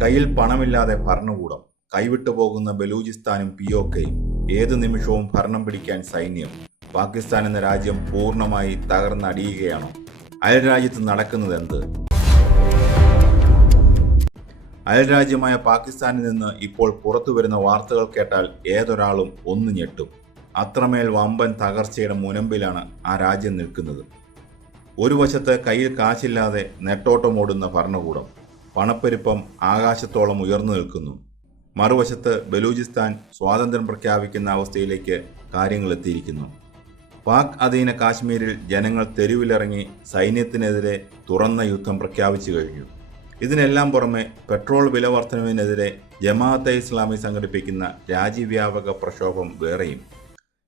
കയ്യിൽ പണമില്ലാതെ ഭരണകൂടം, കൈവിട്ടു പോകുന്ന ബലൂചിസ്ഥാനും POKയും, ഏതു നിമിഷവും ഭരണം പിടിക്കാൻ സൈന്യം. പാകിസ്ഥാൻ എന്ന രാജ്യം പൂർണ്ണമായി തകർന്നടിയുകയാണോ? അയൽരാജ്യത്ത് നടക്കുന്നതെന്ത്? അയൽരാജ്യമായ പാകിസ്ഥാനിൽ നിന്ന് ഇപ്പോൾ പുറത്തുവരുന്ന വാർത്തകൾ കേട്ടാൽ ഏതൊരാളും ഒന്ന് ഞെട്ടും. അത്രമേൽ വമ്പൻ തകർച്ചയുടെ മുനമ്പിലാണ് ആ രാജ്യം നിൽക്കുന്നത്. ഒരു വശത്ത് കയ്യിൽ കാശില്ലാതെ നെട്ടോട്ടമോടുന്ന ഭരണകൂടം, പണപ്പെരുപ്പം ആകാശത്തോളം ഉയർന്നു നിൽക്കുന്നു. മറുവശത്ത് ബലൂചിസ്ഥാൻ സ്വാതന്ത്ര്യം പ്രഖ്യാപിക്കുന്ന അവസ്ഥയിലേക്ക് കാര്യങ്ങൾ എത്തിയിരിക്കുന്നു. പാക് അധീന കാശ്മീരിൽ ജനങ്ങൾ തെരുവിലിറങ്ങി സൈന്യത്തിനെതിരെ തുറന്ന യുദ്ധം പ്രഖ്യാപിച്ചു കഴിഞ്ഞു. ഇതിനെല്ലാം പുറമെ പെട്രോൾ വില വർധനവിനെതിരെ ജമാഅത്തെ ഇസ്ലാമി സംഘടിപ്പിക്കുന്ന രാജ്യവ്യാപക പ്രക്ഷോഭം വേറെയും.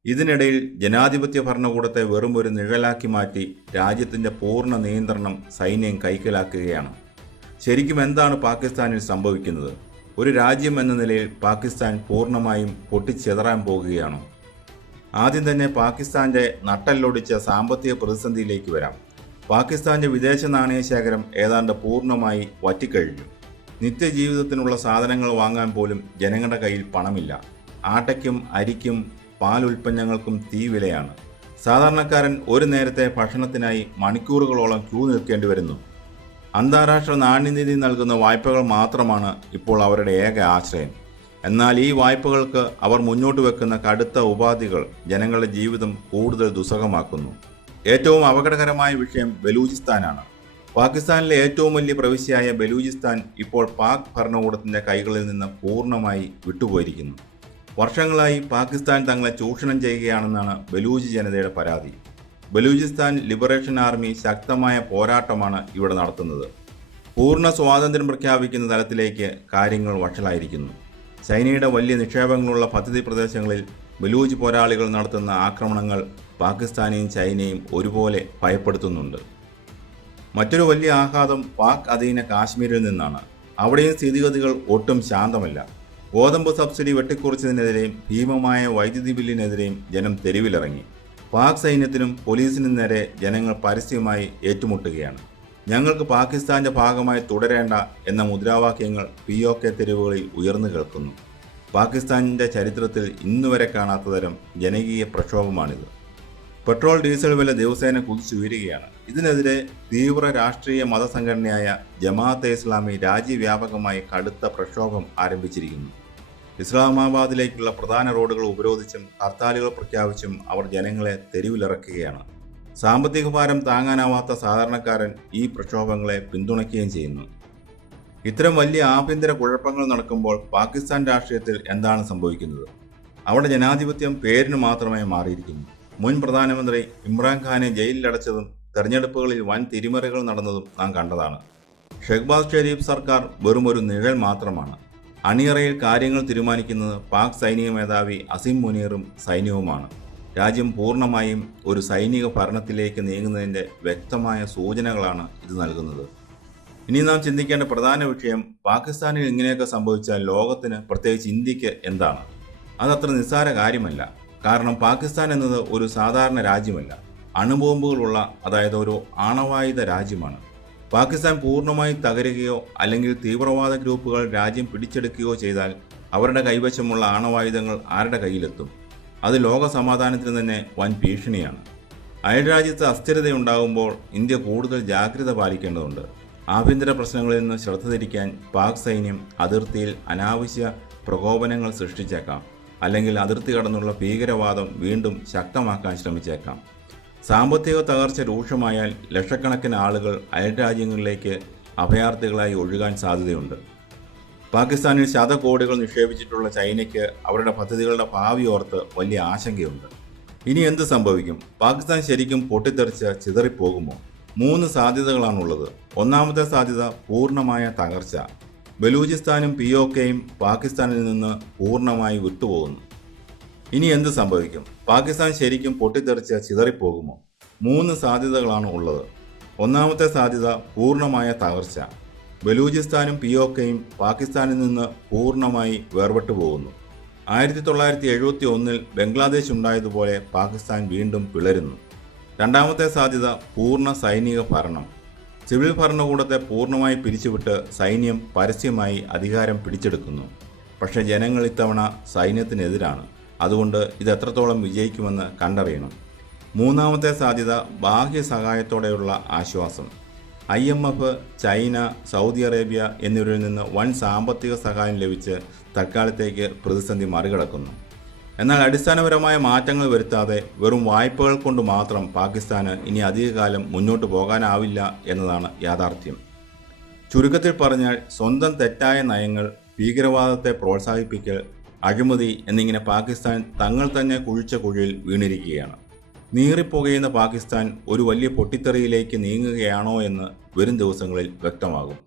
ഇതിനിടയിൽ ജനാധിപത്യ ഭരണകൂടത്തെ വെറും ഒരു നിഴലാക്കി മാറ്റി രാജ്യത്തിൻ്റെ പൂർണ്ണ നിയന്ത്രണം സൈന്യം കൈക്കലാക്കുകയാണ്. ശരിക്കും എന്താണ് പാകിസ്ഥാനിൽ സംഭവിക്കുന്നത്? ഒരു രാജ്യം എന്ന നിലയിൽ പാകിസ്ഥാൻ പൂർണ്ണമായും പൊട്ടിച്ചെതറാൻ പോകുകയാണോ? ആദ്യം തന്നെ പാകിസ്ഥാന്റെ നട്ടല്ലൊടിച്ച സാമ്പത്തിക പ്രതിസന്ധിയിലേക്ക് വരാം. പാകിസ്ഥാന്റെ വിദേശ നാണയ ശേഖരം ഏതാണ്ട് പൂർണ്ണമായി വറ്റിക്കഴിഞ്ഞു. നിത്യജീവിതത്തിനുള്ള സാധനങ്ങൾ വാങ്ങാൻ പോലും ജനങ്ങളുടെ കയ്യിൽ പണമില്ല. ആട്ടയ്ക്കും അരിക്കും പാൽ ഉൽപ്പന്നങ്ങൾക്കും തീ വിലയാണ്. സാധാരണക്കാരൻ ഒരു നേരത്തെ ഭക്ഷണത്തിനായി മണിക്കൂറുകളോളം ക്യൂ നിൽക്കേണ്ടി വരുന്നു. അന്താരാഷ്ട്ര നാണ്യനിധി നൽകുന്ന വായ്പകൾ മാത്രമാണ് ഇപ്പോൾ അവരുടെ ഏക ആശ്രയം. എന്നാൽ ഈ വായ്പകൾക്ക് അവർ മുന്നോട്ട് വെക്കുന്ന കടുത്ത ഉപാധികൾ ജനങ്ങളുടെ ജീവിതം കൂടുതൽ ദുസ്സഹമാക്കുന്നു. ഏറ്റവും അപകടകരമായ വിഷയം ബലൂചിസ്ഥാനാണ്. പാകിസ്ഥാനിലെ ഏറ്റവും വലിയ പ്രവിശ്യയായ ബലൂചിസ്ഥാൻ ഇപ്പോൾ പാക് ഭരണകൂടത്തിൻ്റെ കൈകളിൽ നിന്ന് പൂർണ്ണമായി വിട്ടുപോയിരിക്കുന്നു. വർഷങ്ങളായി പാകിസ്ഥാൻ തങ്ങളെ ചൂഷണം ചെയ്യുകയാണെന്നാണ് ബലൂചി ജനതയുടെ പരാതി. ബലൂചിസ്ഥാൻ ലിബറേഷൻ ആർമി ശക്തമായ പോരാട്ടമാണ് ഇവിടെ നടത്തുന്നത്. പൂർണ്ണ സ്വാതന്ത്ര്യം പ്രഖ്യാപിക്കുന്ന തലത്തിലേക്ക് കാര്യങ്ങൾ വഷളായിരിക്കുന്നു. ചൈനയുടെ വലിയ നിക്ഷേപങ്ങളുള്ള പദ്ധതി പ്രദേശങ്ങളിൽ ബലൂച്ച് പോരാളികൾ നടത്തുന്ന ആക്രമണങ്ങൾ പാകിസ്ഥാനെയും ചൈനയും ഒരുപോലെ ഭയപ്പെടുത്തുന്നുണ്ട്. മറ്റൊരു വലിയ ആഘാതം പാക് അധീന കാശ്മീരിൽ നിന്നാണ്. അവിടെയും സ്ഥിതിഗതികൾ ഒട്ടും ശാന്തമല്ല. ഗോതമ്പ് സബ്സിഡി വെട്ടിക്കുറച്ചതിനെതിരെയും ഭീമമായ വൈദ്യുതി ബില്ലിനെതിരെയും ജനം തെരുവിലിറങ്ങി. പാക് സൈന്യത്തിനും പോലീസിനും നേരെ ജനങ്ങൾ പരസ്യമായി ഏറ്റുമുട്ടുകയാണ്. ഞങ്ങൾക്ക് പാകിസ്ഥാന്റെ ഭാഗമായി തുടരേണ്ട എന്ന മുദ്രാവാക്യങ്ങൾ POK തെരുവുകളിൽ ഉയർന്നു കേൾക്കുന്നു. പാകിസ്ഥാനിന്റെ ചരിത്രത്തിൽ ഇന്നുവരെ കാണാത്ത തരം ജനകീയ പ്രക്ഷോഭമാണിത്. പെട്രോൾ ഡീസൽ വില ദിവസേന കുതിച്ചുയരുകയാണ്. ഇതിനെതിരെ തീവ്ര രാഷ്ട്രീയ മതസംഘടനയായ ജമാഅത്തെ ഇസ്ലാമി രാജ്യവ്യാപകമായി കടുത്ത പ്രക്ഷോഭം ആരംഭിച്ചിരിക്കുന്നു. ഇസ്ലാമാബാദിലേക്കുള്ള പ്രധാന റോഡുകൾ ഉപരോധിച്ചും ഹർത്താലുകൾ പ്രഖ്യാപിച്ചും അവർ ജനങ്ങളെ തെരുവിലിറക്കുകയാണ്. സാമ്പത്തിക ഭാരം താങ്ങാനാവാത്ത സാധാരണക്കാരൻ ഈ പ്രക്ഷോഭങ്ങളെ പിന്തുണയ്ക്കുകയും ചെയ്യുന്നു. ഇത്തരം വലിയ ആഭ്യന്തര കുഴപ്പങ്ങൾ നടക്കുമ്പോൾ പാകിസ്ഥാൻ രാഷ്ട്രീയത്തിൽ എന്താണ് സംഭവിക്കുന്നത്? അവിടെ ജനാധിപത്യം പേരിന് മാത്രമേ മാറിയിരിക്കുന്നു. മുൻ പ്രധാനമന്ത്രി ഇമ്രാൻഖാനെ ജയിലിലടച്ചതും തെരഞ്ഞെടുപ്പുകളിൽ വൻ തിരിമറികൾ നടന്നതും നാം കണ്ടതാണ്. ഷെഹ്ബാസ് ഷെരീഫ് സർക്കാർ വെറും ഒരു നിഴൽ മാത്രമാണ്. അണിയറയിൽ കാര്യങ്ങൾ തീരുമാനിക്കുന്നത് പാക് സൈനിക മേധാവി അസിം മുനീറും സൈന്യവുമാണ്. രാജ്യം പൂർണ്ണമായും ഒരു സൈനിക ഭരണത്തിലേക്ക് നീങ്ങുന്നതിൻ്റെ വ്യക്തമായ സൂചനകളാണ് ഇത് നൽകുന്നത്. ഇനി നാം ചിന്തിക്കേണ്ട പ്രധാന വിഷയം, പാകിസ്ഥാനിൽ ഇങ്ങനെയൊക്കെ സംഭവിച്ചാൽ ലോകത്തിന്, പ്രത്യേകിച്ച് ഇന്ത്യക്ക് എന്താണ്? അതത്ര നിസ്സാര കാര്യമല്ല. കാരണം പാകിസ്ഥാൻ എന്നത് ഒരു സാധാരണ രാജ്യമല്ല. അണുബോംബുകളുള്ള, അതായത് ഒരു ആണവായുധ രാജ്യമാണ്. പാകിസ്ഥാൻ പൂർണ്ണമായി തകരുകയോ അല്ലെങ്കിൽ തീവ്രവാദ ഗ്രൂപ്പുകൾ രാജ്യം പിടിച്ചെടുക്കുകയോ ചെയ്താൽ അവരുടെ കൈവശമുള്ള ആണവായുധങ്ങൾ ആരുടെ കയ്യിലെത്തും? അത് ലോക സമാധാനത്തിന് തന്നെ വൻ ഭീഷണിയാണ്. അയൽരാജ്യത്ത് അസ്ഥിരതയുണ്ടാകുമ്പോൾ ഇന്ത്യ കൂടുതൽ ജാഗ്രത പാലിക്കേണ്ടതുണ്ട്. ആഭ്യന്തര പ്രശ്നങ്ങളിൽ നിന്ന് ശ്രദ്ധ തിരിക്കാൻ പാക് സൈന്യം അതിർത്തിയിൽ അനാവശ്യ പ്രകോപനങ്ങൾ സൃഷ്ടിച്ചേക്കാം. അല്ലെങ്കിൽ അതിർത്തി കടന്നുള്ള ഭീകരവാദം വീണ്ടും ശക്തമാക്കാൻ ശ്രമിച്ചേക്കാം. സാമ്പത്തിക തകർച്ച രൂക്ഷമായാൽ ലക്ഷക്കണക്കിന് ആളുകൾ അയൽരാജ്യങ്ങളിലേക്ക് അഭയാർത്ഥികളായി ഒഴുകാൻ സാധ്യതയുണ്ട്. പാകിസ്ഥാനിൽ ശതകോടികൾ നിക്ഷേപിച്ചിട്ടുള്ള ചൈനയ്ക്ക് അവരുടെ പദ്ധതികളുടെ ഭാവി ഓർത്ത് വലിയ ആശങ്കയുണ്ട്. ഇനി എന്ത് സംഭവിക്കും? പാകിസ്ഥാൻ ശരിക്കും പൊട്ടിത്തെറിച്ച് ചിതറിപ്പോകുമോ? 3 സാധ്യതകളാണുള്ളത്. ഒന്നാമത്തെ സാധ്യത പൂർണ്ണമായ തകർച്ച. ബലൂചിസ്ഥാനും POKയും പാകിസ്ഥാനിൽ നിന്ന് പൂർണ്ണമായി വിട്ടുപോകുന്നു. ഇനി എന്ത് സംഭവിക്കും? പാകിസ്ഥാൻ ശരിക്കും പൊട്ടിത്തെറിച്ച് ചിതറിപ്പോകുമോ? 3 സാധ്യതകളാണ് ഉള്ളത്. ഒന്നാമത്തെ സാധ്യത പൂർണ്ണമായ തകർച്ച. ബലൂചിസ്ഥാനും POKയും പാകിസ്ഥാനിൽ നിന്ന് പൂർണ്ണമായി വേർപെട്ടു പോകുന്നു. 1971 ബംഗ്ലാദേശ് ഉണ്ടായതുപോലെ പാകിസ്ഥാൻ വീണ്ടും പിളരുന്നു. രണ്ടാമത്തെ സാധ്യത പൂർണ്ണ സൈനിക ഭരണം. സിവിൽ ഭരണകൂടത്തെ പൂർണ്ണമായി പിരിച്ചുവിട്ട് സൈന്യം പരസ്യമായി അധികാരം പിടിച്ചെടുക്കുന്നു. പക്ഷേ ജനങ്ങൾ ഇത്തവണ സൈന്യത്തിനെതിരാണ്. അതുകൊണ്ട് ഇത് എത്രത്തോളം വിജയിക്കുമെന്ന് കണ്ടറിയണം. മൂന്നാമത്തെ സാധ്യത ബാഹ്യ സഹായത്തോടെയുള്ള ആശ്വാസം. IMF, ചൈന, സൗദി അറേബ്യ എന്നിവരിൽ നിന്ന് വൻ സാമ്പത്തിക സഹായം ലഭിച്ച് തൽക്കാലത്തേക്ക് പ്രതിസന്ധി മറികടക്കുന്നു. എന്നാൽ അടിസ്ഥാനപരമായ മാറ്റങ്ങൾ വരുത്താതെ വെറും വായ്പകൾ കൊണ്ട് മാത്രം പാകിസ്ഥാന് ഇനി അധികകാലം മുന്നോട്ട് പോകാനാവില്ല എന്നതാണ് യാഥാർത്ഥ്യം. ചുരുക്കത്തിൽ പറഞ്ഞാൽ സ്വന്തം തെറ്റായ നയങ്ങൾ, ഭീകരവാദത്തെ പ്രോത്സാഹിപ്പിക്കൽ, അഴിമതി എന്നിങ്ങനെ പാകിസ്ഥാൻ തങ്ങൾ തന്നെ കുഴിച്ച കുഴിയിൽ വീണിരിക്കുകയാണ്. നീറിപ്പുകയുന്ന പാകിസ്ഥാൻ ഒരു വലിയ പൊട്ടിത്തെറിയിലേക്ക് നീങ്ങുകയാണോ എന്ന് വരും ദിവസങ്ങളിൽ വ്യക്തമാകും.